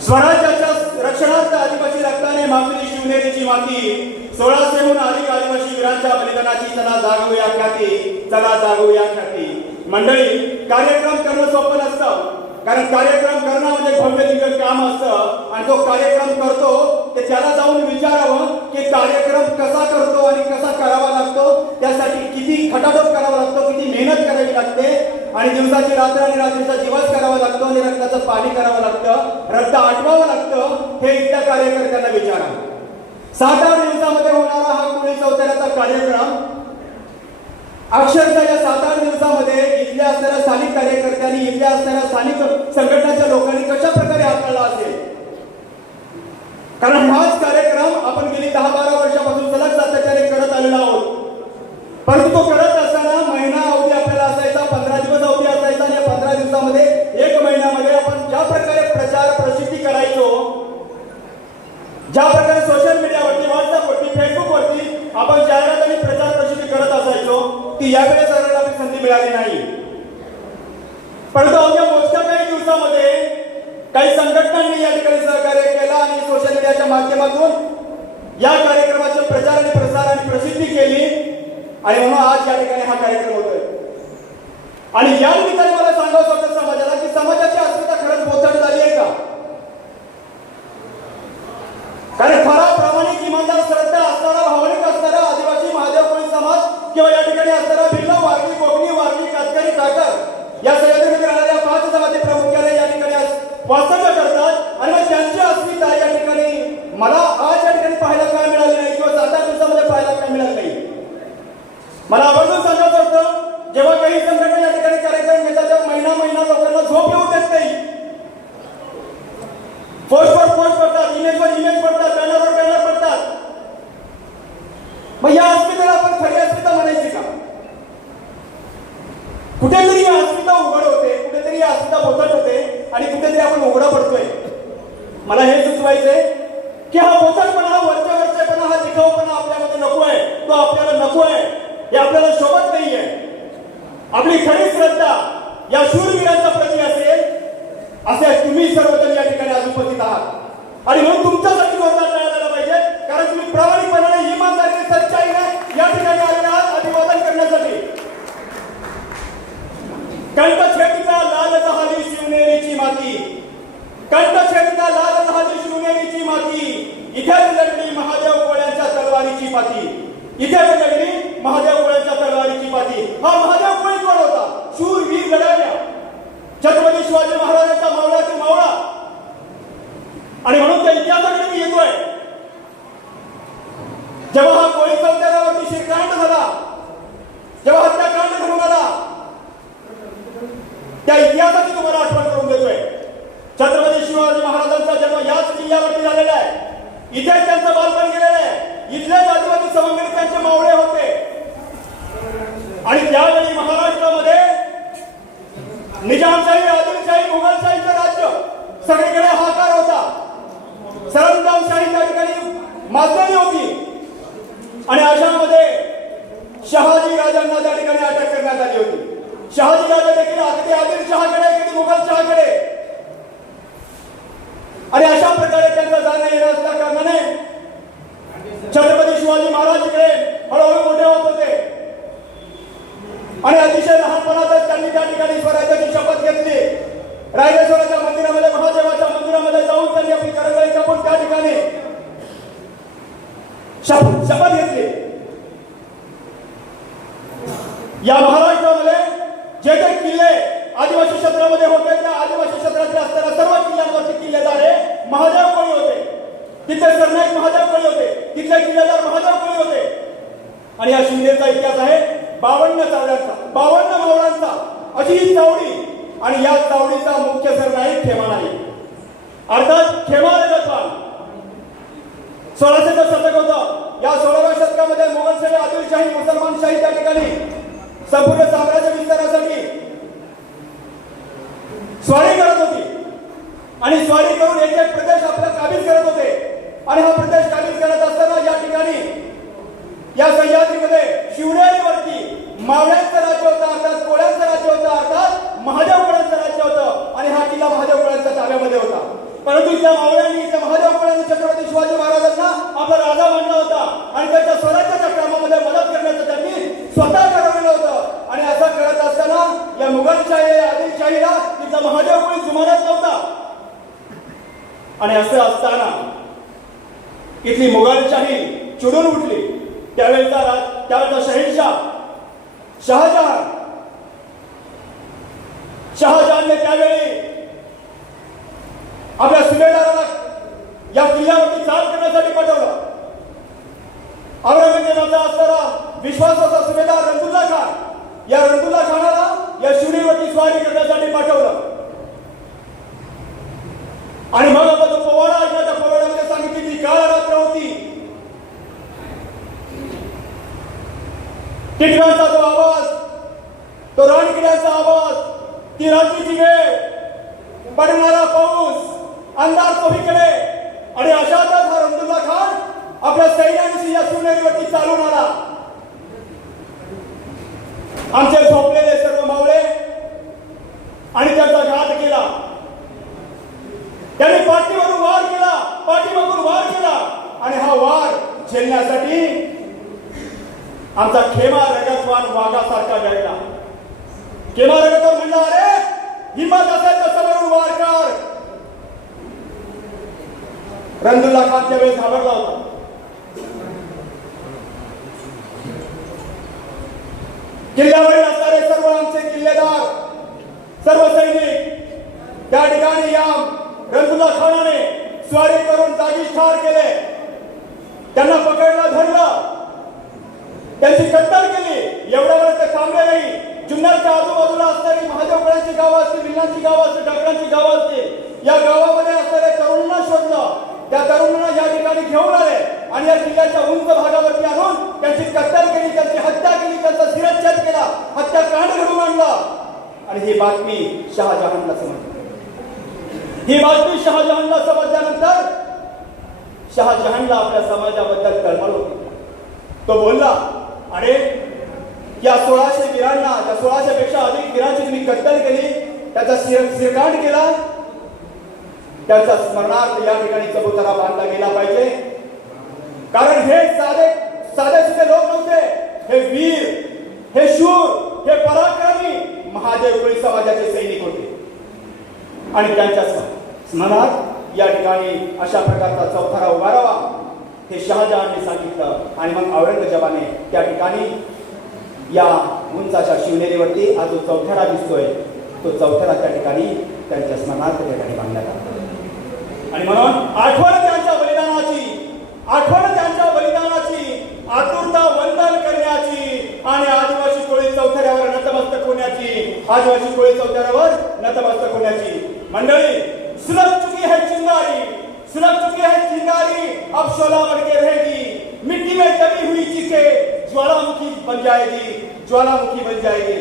स्वराज्याच्या रक्षणार्थ आदिवासी रक्ताने मागलेली शिवनेरीची माती सोळाशेहून अधिक आदिवासी वीरांच्या बलिदानाची चला जागवूया ख्याती चला जागवूया ख्याती. मंडळी कार्यक्रम करणं सोपं नसतं. कारण कार्यक्रम करणं म्हणजे भव्य दिव्य काम असतं. आणि जो कार्यक्रम करतो ते त्याला जाऊन विचारावं की कार्यक्रम कसा करतो आणि कसा करावा लागतो. त्यासाठी किती खटाटोप करावा लागतो किती मेहनत करावी लागते. आणि दिवसाची रात्र आणि रात्रीचा दिवस करावा लागतो आणि रक्ताचं पाणी करावं लागतं. रक्त आटवावं लागतं हे इथल्या कार्यकर्त्यांना विचारा. सात आठ दिवसामध्ये होणारा हा कुणी चौथऱ्याचा कार्यक्रम अक्षरशः या सात आठ दिवसामध्ये इथल्या असणाऱ्या स्थानिक कार्यकर्त्यांनी इथल्या असणाऱ्या स्थानिक संघटनाच्या लोकांनी कशा प्रकारे हाताळला असेल? कारण हाच कार्यक्रम आपण गेली दहा बारा वर्षापासून सलग सातत्याने करत आलेलो आहोत. परंतु तो करत असताना महिना अवधी आपल्याला असायचा पंधरा दिवस अवधी असायचा आणि या पंधरा दिवसामध्ये एक महिन्यामध्ये आपण ज्या प्रकारे प्रचार प्रसिद्धी करायचो ज्या प्रकारे सोशल मीडियावरती व्हॉट्सअपवरती फेसबुकवरती आपण जाहिरात आणि प्रचार प्रसिद्धी करत असायचो ती यावेळेस आपल्याला संधी मिळाली नाही. परंतु अवघ्या मोजक्या काही दिवसामध्ये काही संघटनांनी या ठिकाणी सहकार्य केलं आणि सोशल मीडियाच्या माध्यमातून या कार्यक्रमाचे प्रचार आणि प्रसार आणि प्रसिद्धी केली. आणि म्हणून आज या ठिकाणी हा कार्यक्रम होतोय. आणि या ठिकाणी मला सांगावं वाटतं समाजाला की समाजाची अस्मिता खरंच बोथट झाली आहे का? कारण खरा प्रामाणिक इमानदार या अस्मितेला आपण खरी अस्मिता म्हणायची का? कुठेतरी ही अस्मिता उघड होते कुठेतरी ही अस्मिता बोचट होते आणि कुठेतरी आपण उघडा पडतोय. मला हे सुचवायचंय की हा बोचटपणा वरच्या वरच्यापणा हा दिखाऊपणा आपल्यामध्ये नको आहे. तो आपल्याला नको आहे. हे आपल्याला शोभत नाहीये. आपली खरी श्रद्धा या शूरवीरांच्या प्रती असेल असे तुम्ही सर्वजण या ठिकाणी आज उपस्थित आहात. आणि म्हणून तुमच्यासाठी जोरदार टाळ्या झाला पाहिजे कारण तुम्ही प्रामाणिकपणाने इमानदारीने सच्चाईने या ठिकाणी आलेले आहात अभिवादन करण्यासाठी कंठछेदीचा लाल जहाली शिवनेरीची माती कंठछेदीचा लाल जहाली शिवनेरीची माती इथेच लढली महादेव कोळ्यांच्या तलवारीची पाती इथेच लढली महादेव कोळ्यांच्या तलवारीची पाती हा महादेव कोळी कोण होता शूरवीर लढाव्या छत्रपती शिवाजी महाराजांचा मावळाचे मावळा आणि म्हणून त्या इतिहासाकडे मी येतोय जेव्हा हा कोळी चौथ्यावरती शिरकांड झाला जेव्हा हत्याकांड घडून आला त्या इतिहासाची तुम्हाला आठवण करून देतोय छत्रपती शिवाजी महाराजांचा जन्म याच किल्ल्यावरती झालेला आहे इथेच त्यांचं बालपण गेलेलं आहे इथलेच आदिवासी सवंगडितांचे मावळे होते आणि त्यावेळी महाराष्ट्रामध्ये निजामशाही आदिलशाही मुघलशाहीचं राज्य सगळीकडे हाकार होता सरंजामशाही त्या ठिकाणी माजलेली होती. आणि अशामध्ये शहाजी राजांना त्या ठिकाणी अटक करण्यात आली होती. शहाजी राजा देखील अगदी आदिल शहाकडे कधी मुघल शहाकडे आणि अशा प्रकारे त्यांचं जाणं येणं असल्या कारणाने छत्रपती शिवाजी महाराज इकडे हळूहळू मोठे होत होते. आणि अतिशय लहानपणातच त्यांनी त्या ठिकाणी स्वराज्याची शपथ घेतली रायरेश्वराच्या मंदिरामध्ये महादेवाच्या मंदिरामध्ये जाऊन त्यांनी आपली करगळी कापून त्या ठिकाणी शप- शपथ घेतली या महाराष्ट्रामध्ये जे जे किल्ले आदिवासी क्षेत्रामध्ये होते त्या आदिवासी क्षेत्रातले असणाऱ्या सर्व किल्ल्यांवरती किल्लेदार हे महादेव कोळी होते तिथले सरनाईक महादेव कोळी होते तिथले किल्लेदार महादेव कोळी होते आणि या इतिहास आहे. बावन्न चावड्यांचा बावन्न मावळांचा. अशी ही चावडी. आणि या चावडीचा मुख्य सरनाईक खेमा नाही. अर्थात खेमा जगतपाल सोळाशेचं शतक होतं. या सोळाव्या शतकामध्ये मोगलशाही आदिलशाही मुसलमानशाही त्या ठिकाणी संपूर्ण साम्राज्य विस्तारासाठी स्वारी करत होती. आणि स्वारी करून एक एक प्रदेश आपला काबीज करत होते. आणि हा प्रदेश काबीज करत असताना या ठिकाणी या सह्याद्रीमध्ये शिवनेरीवरती मावळ्यांचं राज्य होतं अर्थात कोळ्यांचं राज्य होतं अर्थात महादेव कोळ्यांचं राज्य होतं आणि हा किल्ला महादेव कोळ्यांच्या ताब्यामध्ये होता परंतु त्या मावळ्यांनी त्या महादेव छत्रपती शिवाजी महाराजांना आपला राजा मानला होता. आणि त्यांच्या स्वराज्याच्या क्रमामध्ये मदत करण्याचं त्यांनी स्वतः ठरवलेलं होतं. आणि असं करत असताना या मुघलशाही आदिलशाहीला तिचा महादेव कोणी जुमानत नव्हता. आणि असं असताना इथली मुघलशाही चिडून उठली. त्यावेळेचा त्यावेळेचा शहीनशाह शहाजहान. शहाजहानने त्यावेळी आपल्या सुभेदाराला या किल्ल्यावरती चाल करण्यासाठी पाठवलं. औरंगजेबाचा असणारा विश्वासाचा सुभेदार रणबुल्ला खान या रणबुल्ला खानाला या शिवडीवरती स्वारी करण्यासाठी पाठवलं. आणि मग आपण तो पोवाडा ऐकला त्या पोवाड्यामध्ये सांगितली ती काळ रात्र होती टिटव्यांचा तो आवाज तो रानकिड्यांचा आवाज ती रात्रीची वेळ पडणारा पाऊस अंधार चोहीकडे आणि अशातच हा रमदुल्ला खान आपल्या सैन्याविषयी या सुनेरीवरती चालून आला. आमचे झोपलेले सर्व मावळे आणि त्यांचा घात केला. त्याने पाठीवरून वार केला पाठीमागून वार केला. आणि हा वार झेलण्यासाठी आमचा खेमा रगतवान वाघासारखा जायला खेमा रगतवान म्हणला अरे हिम्मत असेल तर समोरून वार कर. रणदुल्ला खान त्यावेळेस घाबरला होता. किल्ल्यावरील असणारे सर्व आमचे किल्लेदार सर्व सैनिक त्या ठिकाणी या रणदुल्ला खानाने स्वारी करून जागी ठार केले. त्यांना पकडलं धरलं. त्यांची कत्तल केली. एवढ्यावर ते थांबले नाही. जुन्नरच्या आजूबाजूला असणारी महादेवकळ्यांची गावं असतील विल्लांची गावं असतील ढाकळांची गावं असतील या गावामध्ये असणाऱ्या तरुणांना शोधलं. त्या तरुणांना या ठिकाणी घेऊन आले आणि या किल्ल्याच्या उंच भागावरती आणून त्यांची कत्तल केली त्यांची हत्या केली त्यांचा शिरच्छेद केला हत्याकांड घडवून आणला. आणि ही बातमी शहाजहानला समजली. ही बातमी शहाजहानला समजल्यानंतर शहाजहानला आपल्या समाजाबद्दल तळमळ होती. तो बोलला अरे या सोळाशे वीरांना त्या सोळाशे पेक्षा अधिक वीरांची तुम्ही कत्तल केली त्याचा शिरकांड केला त्याचा स्मरणार्थ या ठिकाणी चबुतरा बांधला गेला पाहिजे. कारण हे साधे साधे सुधे लोक नव्हते. हे वीर हे शूर हे पराक्रमी महादेव कोळी समाजाचे सैनिक होते. आणि त्यांच्या स्मरणात या ठिकाणी अशा प्रकारचा चौथारा उभारावा हे शहाजहानने सांगितलं. आणि मग औरंगजेबाने त्या ठिकाणी या उंचाच्या शिवनेरीवरती हा जो चौथारा दिसतोय तो चौथारा त्या ठिकाणी त्यांच्या स्मरणार्थ त्या ठिकाणी बांधण्यात आला. आणि म्हणून आठवण त्यांच्या बलिदानाची आठवण त्यांच्या बलिदानाची आतुरता वंदन करण्याची आणि आदिवासी कोळी चौथऱ्यावर नतमस्तक होण्याची आदिवासी कोळी चौथऱ्यावर नतमस्तक होण्याची. मंडळी सुलभ चुकी है चिंगारी सुलभ चुकी है चिंगारी अब शोला बन के रहेगी मिट्टी में दबी हुई चीखें ज्वालामुखी बन जाएगी ज्वालामुखी बन जाएगी।